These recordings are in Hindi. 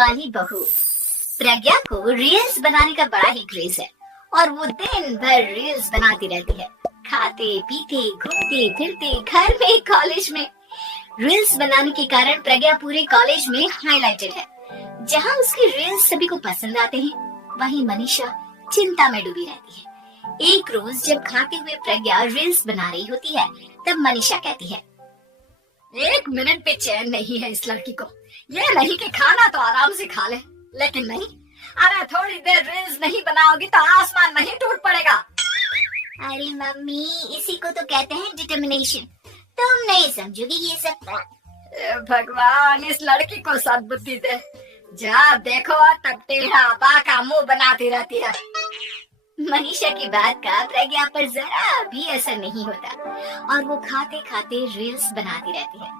वाली बहू। प्रज्ञा को रील्स बनाने का बड़ा ही क्रेज है और वो दिन भर रील्स बनाती रहती है। खाते पीते घूमते फिरते घर में कॉलेज में रील्स बनाने के कारण प्रज्ञा पूरे कॉलेज में हाईलाइटेड है। जहाँ उसकी रील्स सभी को पसंद आते हैं, वहीं मनीषा चिंता में डूबी रहती है। एक रोज जब खाते हुए प्रज्ञा रील्स बना रही होती है, तब मनीषा कहती है, 1 मिनट पे चैन नहीं है इस लड़की को। ये नहीं कि खाना तो आराम से खा ले, लेकिन नहीं, अरे थोड़ी देर रील्स नहीं बनाओगी तो आसमान नहीं टूट पड़ेगा। अरे मम्मी, इसी को तो कहते हैं डिटर्मिनेशन। तुम नहीं समझोगी ये सब। भगवान, इस लड़की को सद्बुद्धि दे। जा देखो, तब टेढ़ा बाका मुंह बनाती रहती है। मनीषा की बात का प्रज्ञा पर जरा भी असर नहीं होता और वो खाते खाते रील्स बनाती रहती है।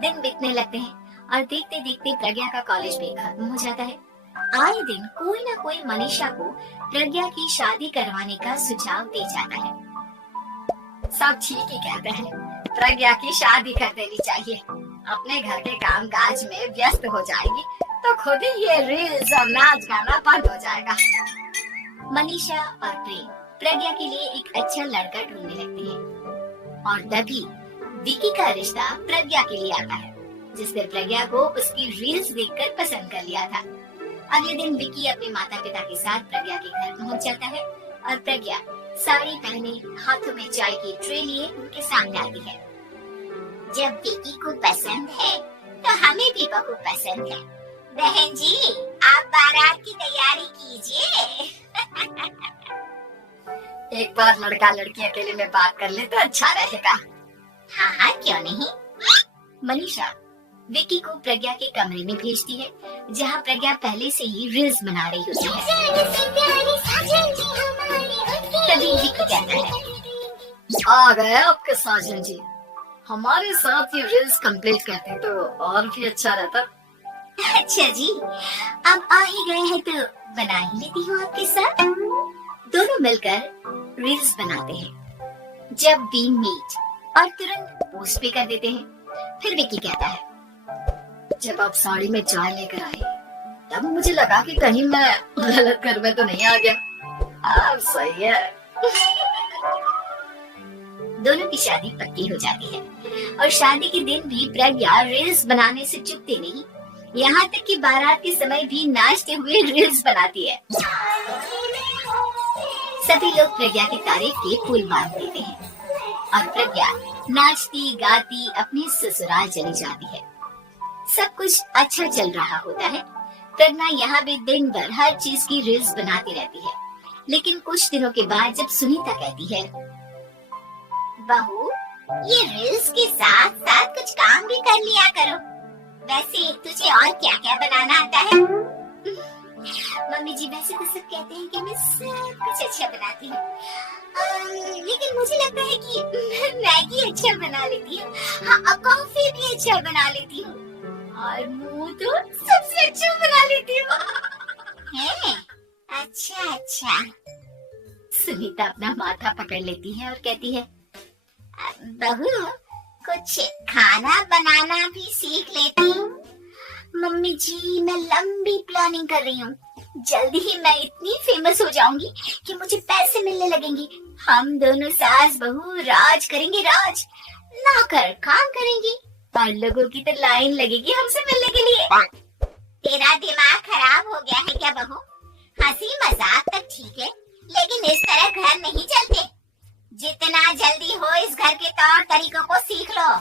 दिन बीतने लगते हैं और देखते देखते प्रज्ञा का कॉलेज भी खत्म हो जाता है। आए दिन कोई ना कोई मनीषा को प्रज्ञा की शादी करवाने का सुझाव दे जाता है। सब ठीक ही कहते हैं, प्रज्ञा की शादी कर देनी चाहिए। अपने घर के काम काज में व्यस्त हो जाएगी तो खुद ही ये रील्स और नाच गाना बंद हो जाएगा। मनीषा और प्रेम प्रज्ञा के लिए एक अच्छा लड़का ढूंढने लगते हैं और तभी विकी का रिश्ता प्रज्ञा के लिए आता है, जिसने प्रज्ञा को उसकी रील्स देखकर पसंद कर लिया था। अगले दिन विकी अपने माता पिता के साथ प्रज्ञा के घर पहुंच जाता है और प्रज्ञा साड़ी पहने हाथों में चाय की ट्रे लिए उनके सामने आती है। जब विकी को पसंद है तो हमें भी बहू पसंद है। बहन जी, आप बारात की तैयारी कीजिए। एक बार लड़का लड़की अकेले में बात कर ले तो अच्छा रहेगा। हाँ हाँ, क्यों नहीं। मनीषा विकी को प्रज्ञा के कमरे में भेजती है, जहाँ प्रज्ञा पहले से ही रील्स बना रही होती है। तभी विकी कहता है, आ गए आपके साजन जी। हमारे साथ ये रील्स कंप्लीट करते तो और भी अच्छा रहता। अच्छा जी, अब आ ही गए हैं तो बना ही लेती हूँ आपके साथ। दोनों मिलकर रील्स बनाते हैं। जब वी मीट और तुरंत पोस्ट भी कर देते हैं। फिर विकी कहता है, जब आप साड़ी में चाय लेकर आई तब मुझे लगा कि कहीं मैं गलत घर में तो नहीं आ गया। अब सही है। दोनों की शादी पक्की हो जाती है और शादी के दिन भी प्रज्ञा रील्स बनाने से चूकती नहीं। यहाँ तक कि बारात के समय भी नाचते हुए रील्स बनाती है। सभी लोग प्रज्ञा की तारीफ के फूल बांध देते हैं और प्रज्ञा नाचती गाती अपने ससुराल चली जाती है। सब कुछ अच्छा चल रहा होता है। प्रज्ञा यहाँ भी दिन भर हर चीज की रील्स बनाती रहती है। लेकिन कुछ दिनों के बाद जब सुनीता कहती है, बहू, ये रील्स के साथ साथ कुछ काम भी कर लिया करो। वैसे तुझे और क्या क्या बनाना आता है? मम्मी जी, वैसे तो सब कहते हैं कि मैं सब कुछ अच्छा बनाती हूँ, लेकिन मुझे लगता है कि मैं मैगी अच्छा बना लेती हूँ। हाँ, कॉफी भी अच्छा बना लेती हूँ और मुंह तो सबसे अच्छा बना लेती हूँ। अच्छा अच्छा। सुनीता अपना माथा पकड़ लेती है और कहती है, बहू, कुछ खाना बनाना भी सीख लेती हूँ। मम्मी जी, मैं लंबी प्लानिंग कर रही हूँ। जल्दी ही मैं इतनी फेमस हो जाऊंगी कि मुझे पैसे मिलने लगेंगे। हम दोनों सास बहू राज करेंगे, राज। नौकर काम करेंगे और लोगों की तो लाइन लगेगी हमसे मिलने के लिए। तेरा दिमाग खराब हो गया है क्या बहू? हंसी मजाक तक ठीक है, लेकिन इस तरह घर नहीं चलते। जितना जल्दी हो इस घर के तौर तरीकों को सीख लो।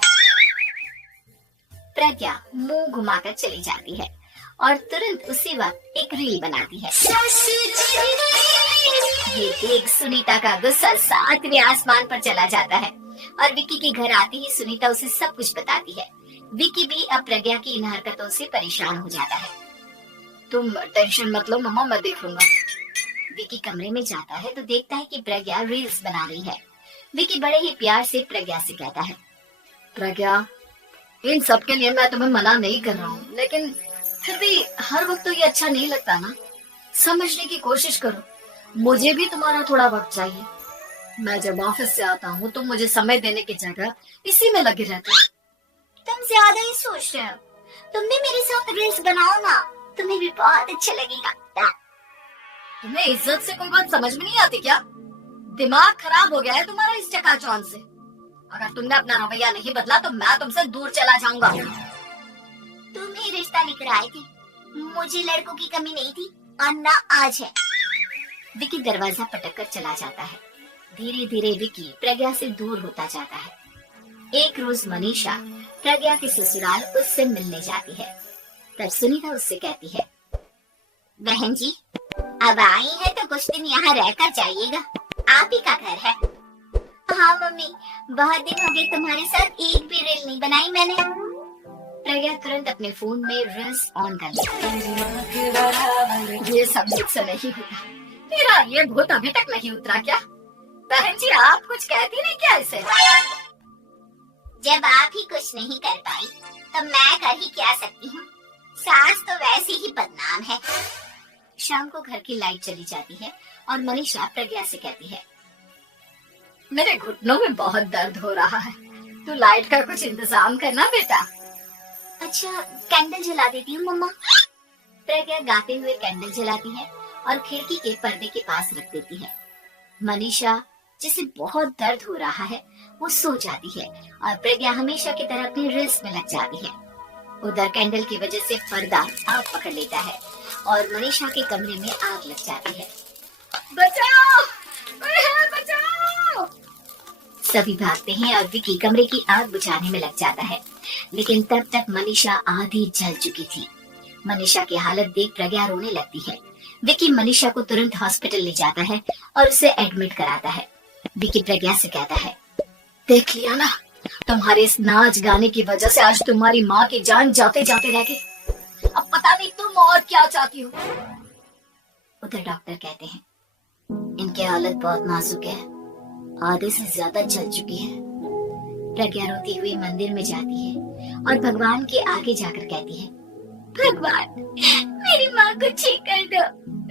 प्रज्ञा मुंह घुमाकर चली जाती है और तुरंत उसी वक्त एक रील बनाती है। ये देख सुनीता का गुस्सा 7वें आसमान पर चला जाता है और विकी के घर आते ही सुनीता उसे सब कुछ बताती है। विकी भी अब प्रज्ञा की इन हरकतों से परेशान हो जाता है। तुम टेंशन मत लो मम्मा, मैं देख लूंगा। विकी कमरे में जाता है तो देखता है कि प्रज्ञा रील्स बना रही है। विकी बड़े ही प्यार से प्रज्ञा से कहता है, प्रज्ञा, इन सब के लिए मैं तुम्हें मना नहीं कर रहा हूँ, लेकिन फिर भी हर वक्त तो ये अच्छा नहीं लगता ना। समझने की कोशिश करो, मुझे भी तुम्हारा थोड़ा वक्त चाहिए। मैं जब ऑफिस से आता हूँ तो मुझे समय देने की जगह इसी में लगे रहते हो। तुम ज्यादा ही सोच रहे हो। तुम भी मेरे साथ रील्स बनाओ ना। तुम्हें भी बहुत अच्छा लगेगा। तुम्हें इज्जत से कोई बात समझ में नहीं आती क्या? दिमाग खराब हो गया है तुम्हारा इस चकाचौंध से। अगर तुमने अपना रवैया नहीं बदला तो मैं तुमसे दूर चला जाऊंगा। तुम ही रिश्ता लेकर आए थे, मुझे लड़कों की कमी नहीं थी और ना आज है। विकी दरवाजा पटक कर चला जाता है। धीरे धीरे विकी प्रज्ञा से दूर होता जाता है। एक रोज मनीषा प्रज्ञा के ससुराल उससे मिलने जाती है। तब सुनीता उससे कहती है, बहन जी अब आई है तो कुछ दिन यहाँ रहकर जाइएगा, आप ही का घर है। हाँ मम्मी, बहुत दिन हो गए तुम्हारे साथ एक भी रील नहीं बनाई मैंने। प्रज्ञा तुरंत अपने फोन में रील्स ऑन कर लेती है। ये सब मुझसे नहीं होगा। तेरा ये भूत अभी तक नहीं उतरा क्या? बहन जी आप कुछ कहती नहीं क्या इसे? जब आप ही कुछ नहीं कर पाई तो मैं कर ही क्या सकती हूँ, सास तो वैसे ही बदनाम है। शाम को घर की लाइट चली जाती है और मनीषा प्रज्ञा से कहती है, मेरे घुटनों में बहुत दर्द हो रहा है, तू लाइट का कुछ इंतजाम करना बेटा। अच्छा कैंडल जला देती हूँ मम्मा। प्रज्ञा गाते हुए कैंडल जलाती है और खिड़की के पर्दे के पास रख देती है। मनीषा जिसे बहुत दर्द हो रहा है वो सो जाती है और प्रज्ञा हमेशा की तरह अपनी रील्स में लग जाती है। उधर कैंडल की वजह से पर्दा आग पकड़ लेता है और मनीषा के कमरे में आग लग जाती है। बचाओ! बचाओ! सभी भागते हैं और विकी कमरे की आग बुझाने में लग जाता है, लेकिन तब तक मनीषा आधी जल चुकी थी। मनीषा की हालत देख प्रज्ञा रोने लगती है। विकी मनीषा को तुरंत हॉस्पिटल ले जाता है और उसे एडमिट कराता है। विकी प्रज्ञा से कहता है, देख लिया ना, तुम्हारे इस नाच गाने की वजह से आज तुम्हारी माँ की जान जाते जाते रह गई। अब पता नहीं तुम और क्या चाहती हो। उधर डॉक्टर कहते हैं, इनकी हालत बहुत नाजुक है, आधे से ज्यादा जल चुकी है। प्रज्ञा रोती हुई मंदिर में जाती है और भगवान के आगे जाकर कहती है, भगवान मेरी माँ को ठीक कर दो,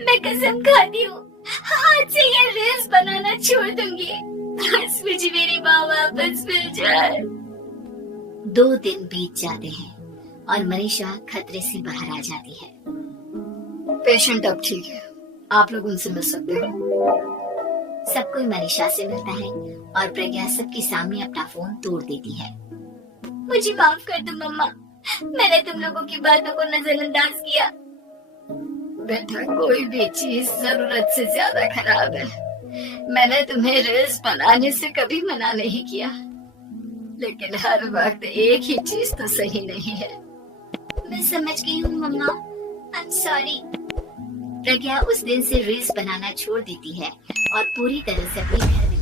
मैं कसम खाती हूँ आज से ये रील्स बनाना छोड़ दूंगी, बस मुझे मेरी माँ वापस मिल जाए। 2 दिन बीत जाते हैं और मनीषा खतरे से बाहर आ जाती है। पेशेंट अब ठीक है, आप लोग उनसे मिल सकते हो। सब कोई मनीषा से मिलता है और प्रज्ञा सबके सामने अपना फोन तोड़ देती है। मुझे माफ कर दो मम्मा, मैंने तुम लोगों की बातों को नजरअंदाज किया। बेटा कोई भी चीज जरूरत से ज्यादा खराब है। मैंने तुम्हें रील्स बनाने से कभी मना नहीं किया, लेकिन हर वक्त एक ही चीज तो सही नहीं है। मैं समझ गई हूँ मम्मा, आई एम सॉरी। प्रज्ञा उस दिन से रील्स बनाना छोड़ देती है और पूरी तरह से अपने घर में